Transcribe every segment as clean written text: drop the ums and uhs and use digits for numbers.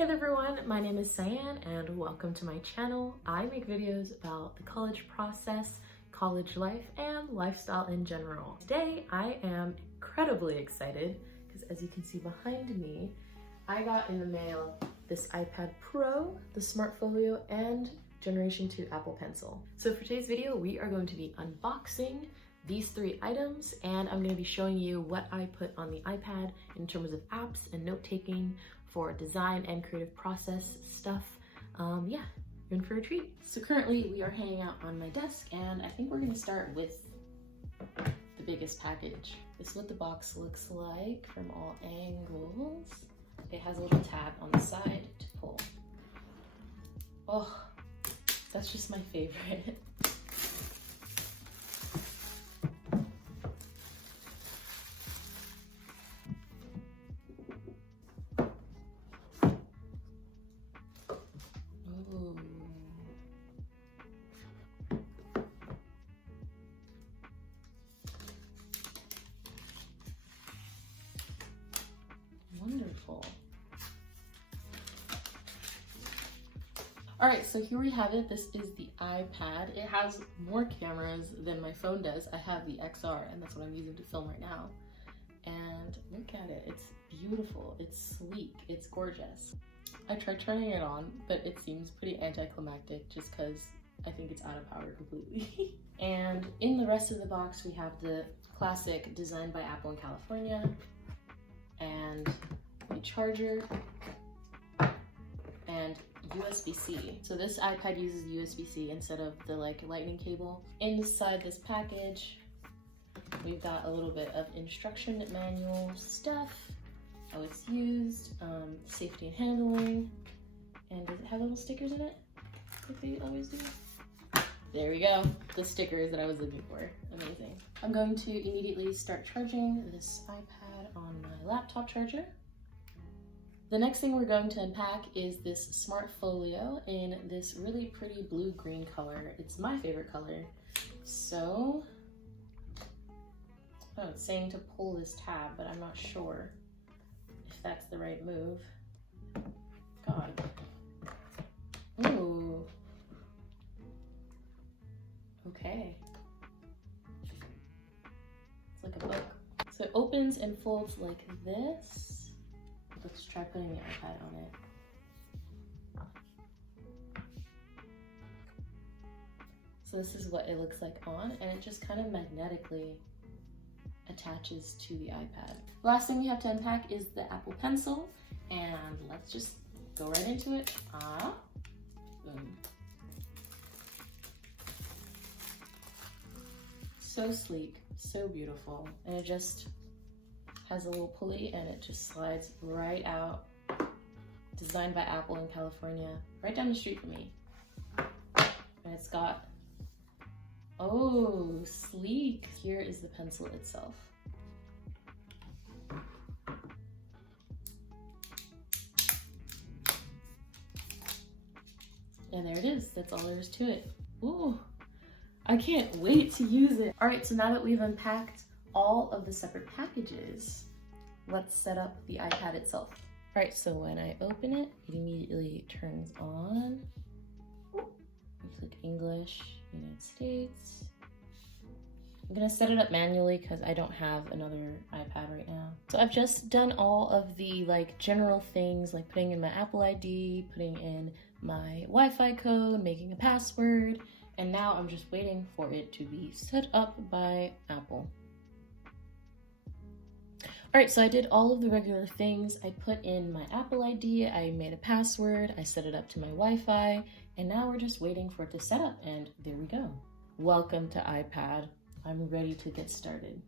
Hey everyone, my name is Cyan and welcome to my channel. I make videos about the college process, college life, and lifestyle in general. Today I am incredibly excited because as you can see behind me, I got in the mail this iPad Pro, the Smart Folio, and Generation 2 Apple Pencil. So for today's video, we are going to be unboxing these three items, and I'm going to be showing you what I put on the iPad in terms of apps and note-taking for design and creative process stuff. Yeah, you're in for a treat. So currently we are hanging out on my desk, and I think we're going to start with the biggest package. This is what the box looks like from all angles. It has a little tab on the side to pull. Oh, that's just my favorite. Wonderful. All right, so here we have it. This is the iPad. It has more cameras than my phone does. I have the XR, and that's what I'm using to film right now. And look at it. It's beautiful. It's sleek. It's gorgeous. I tried turning it on, but it seems pretty anticlimactic just because I think it's out of power completely. And in the rest of the box, we have the classic designed by Apple in California, and a charger, and USB-C. So this iPad uses USB-C instead of the lightning cable. Inside this package, we've got a little bit of instruction manual stuff, how it's used, safety and handling, and does it have little stickers in it like they always do? There we go, the stickers that I was looking for. Amazing. I'm going to immediately start charging this iPad on my laptop charger. The next thing we're going to unpack is this Smart Folio in this really pretty blue-green color. It's my favorite color. So, oh, it's saying to pull this tab, but I'm not sure if that's the right move. God. Ooh. Okay. It's like a book. So it opens and folds like this. Let's try putting the iPad on it. So this is what it looks like on, and it just kind of magnetically attaches to the iPad. Last thing we have to unpack is the Apple Pencil, and let's just go right into it. Boom. So sleek, so beautiful, and it just has a little pulley and it just slides right out. Designed by Apple in California, right down the street from me. And it's got, oh, sleek. Here is the pencil itself. And there it is, that's all there is to it. Ooh, I can't wait to use it. All right, so now that we've unpacked all of the separate packages, let's set up the iPad itself. All right, so when I open it, it immediately turns on. We click English, United States. I'm gonna set it up manually because I don't have another iPad right now. So I've just done all of the general things, like putting in my Apple ID, putting in my Wi-Fi code, making a password, and now I'm just waiting for it to be set up by Apple. All right, so I did all of the regular things. I put in my Apple ID, I made a password, I set it up to my Wi-Fi, and now we're just waiting for it to set up, and there we go. Welcome to iPad. I'm ready to get started.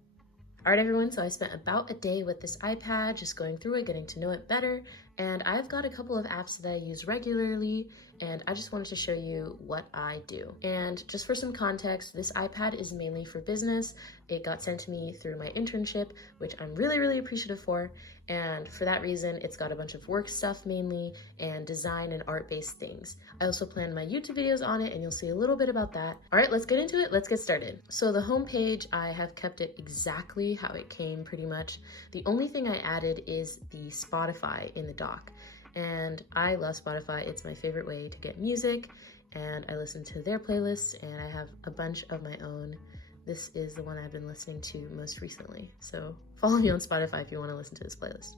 All right, everyone, so I spent about a day with this iPad, just going through it, getting to know it better, and I've got a couple of apps that I use regularly, and I just wanted to show you what I do. And just for some context, this iPad is mainly for business. It got sent to me through my internship, which I'm really, really appreciative for. And for that reason, it's got a bunch of work stuff mainly, and design and art-based things. I also plan my YouTube videos on it, and you'll see a little bit about that. All right, let's get into it. Let's get started. So the home page, I have kept it exactly how it came pretty much. The only thing I added is the Spotify in the dock. and I love Spotify. It's my favorite way to get music, and I listen to their playlists, and I have a bunch of my own. This is the one I've been listening to most recently. So follow me on Spotify if you want to listen to this playlist.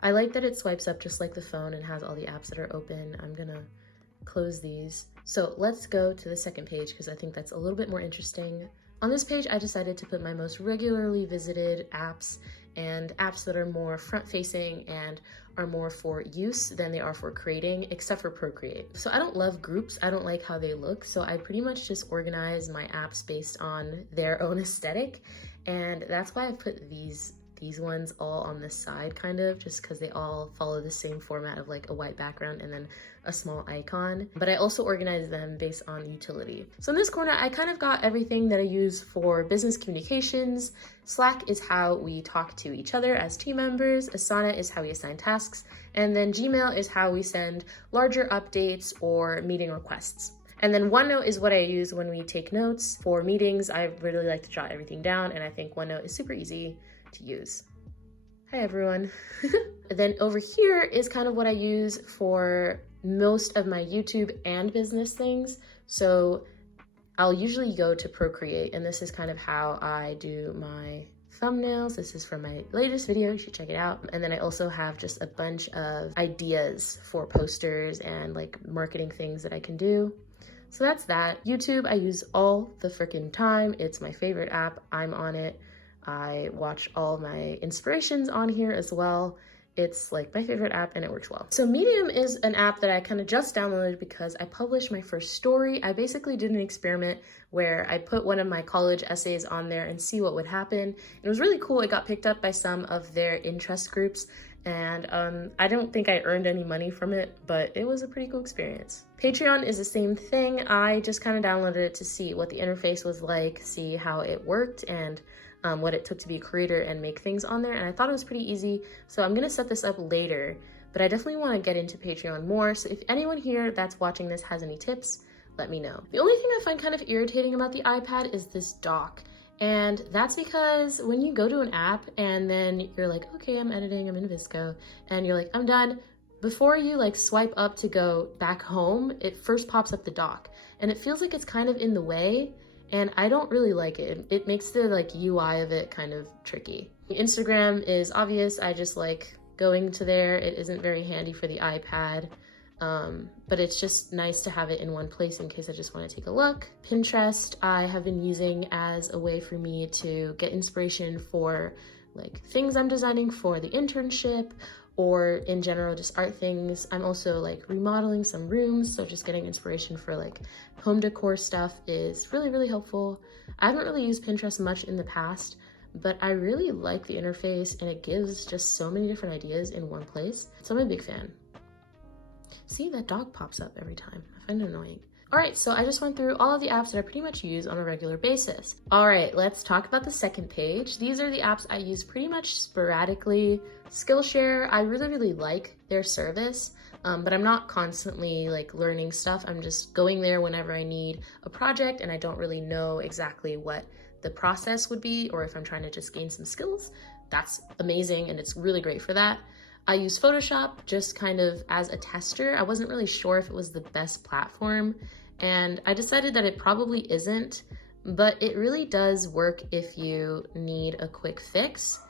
I like that it swipes up just like the phone and has all the apps that are open. I'm gonna close these. So let's go to the second page because I think that's a little bit more interesting. On this page, I decided to put my most regularly visited apps and apps that are more front-facing and are more for use than they are for creating, except for Procreate. So I don't love groups. I don't like how they look. So I pretty much just organize my apps based on their own aesthetic. And that's why I put these ones all on this side, kind of, just because they all follow the same format of like a white background and then a small icon. But I also organize them based on utility. So in this corner, I kind of got everything that I use for business communications. Slack is how we talk to each other as team members. Asana is how we assign tasks. And then Gmail is how we send larger updates or meeting requests. And then OneNote is what I use when we take notes. For meetings, I really like to jot everything down, and I think OneNote is super easy to use. Hi everyone. Then over here is kind of what I use for most of my YouTube and business things. So I'll usually go to Procreate, and this is kind of how I do my thumbnails. This is from my latest video, you should check it out. And then I also have just a bunch of ideas for posters and like marketing things that I can do. So that's that. YouTube I use all the freaking time. It's my favorite app. I'm on it. I watch all my inspirations on here as well. It's like my favorite app and it works well. So Medium is an app that I kind of just downloaded because I published my first story. I basically did an experiment where I put one of my college essays on there and see what would happen. It was really cool. It got picked up by some of their interest groups, and I don't think I earned any money from it, but it was a pretty cool experience. Patreon is the same thing. I just kind of downloaded it to see what the interface was like, see how it worked, and what it took to be a creator and make things on there, and I thought it was pretty easy. So I'm gonna set this up later, but I definitely want to get into Patreon more. So if anyone here that's watching this has any tips, let me know. The only thing I find kind of irritating about the iPad is this dock. And that's because when you go to an app and then you're like, okay, I'm editing, I'm in Visco, and you're like, I'm done. Before you like swipe up to go back home, it first pops up the dock, and it feels like it's kind of in the way. And I don't really like it. It makes the like UI of it kind of tricky. Instagram is obvious. I just like going to there. It isn't very handy for the iPad, but it's just nice to have it in one place in case I just want to take a look. Pinterest, I have been using as a way for me to get inspiration for like things I'm designing for the internship, or in general, just art things. I'm also like remodeling some rooms, so just getting inspiration for like home decor stuff is really, really helpful. I haven't really used Pinterest much in the past, but I really like the interface and it gives just so many different ideas in one place. So I'm a big fan. See, that dog pops up every time. I find it annoying. All right, so I just went through all of the apps that I pretty much use on a regular basis. All right, let's talk about the second page. These are the apps I use pretty much sporadically. Skillshare, I really, really like their service, but I'm not constantly like learning stuff. I'm just going there whenever I need a project and I don't really know exactly what the process would be, or if I'm trying to just gain some skills. That's amazing and it's really great for that. I use Photoshop just kind of as a tester. I wasn't really sure if it was the best platform, and I decided that it probably isn't, but it really does work if you need a quick fix.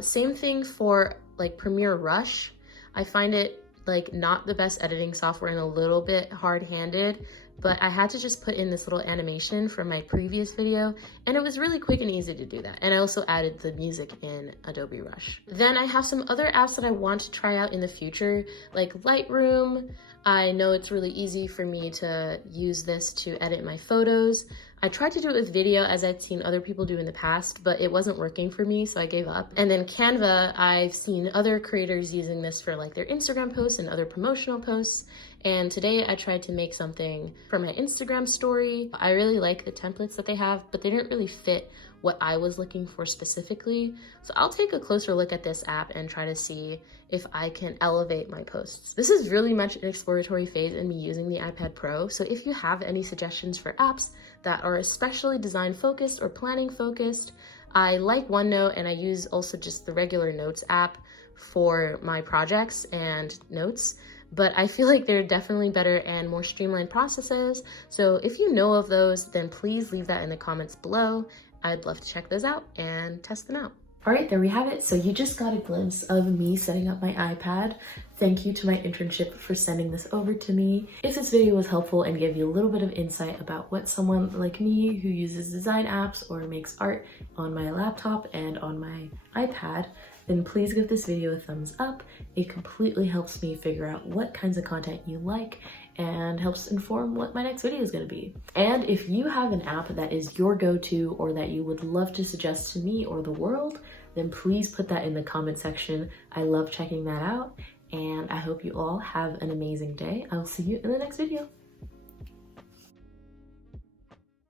Same thing for like Premiere Rush. I find it like not the best editing software and a little bit hard-handed, but I had to just put in this little animation from my previous video, and it was really quick and easy to do that. And I also added the music in Adobe Rush. Then I have some other apps that I want to try out in the future, like Lightroom. I know it's really easy for me to use this to edit my photos. I tried to do it with video as I'd seen other people do in the past, but it wasn't working for me, so I gave up. And then Canva, I've seen other creators using this for like their Instagram posts and other promotional posts. And today I tried to make something for my Instagram story. I really like the templates that they have, but they didn't really fit what I was looking for specifically. So I'll take a closer look at this app and try to see if I can elevate my posts. This is really much an exploratory phase in me using the iPad Pro. So if you have any suggestions for apps that are especially design focused or planning focused, I like OneNote, and I use also just the regular Notes app for my projects and notes, but I feel like there are definitely better and more streamlined processes. So if you know of those, then please leave that in the comments below. I'd love to check those out and test them out. All right, there we have it. So you just got a glimpse of me setting up my iPad. Thank you to my internship for sending this over to me. If this video was helpful and gave you a little bit of insight about what someone like me who uses design apps or makes art on my laptop and on my iPad, then please give this video a thumbs up. It completely helps me figure out what kinds of content you like and helps inform what my next video is going to be. And if you have an app that is your go-to or that you would love to suggest to me or the world, then please put that in the comment section. I love checking that out, and I hope you all have an amazing day. I'll see you in the next video.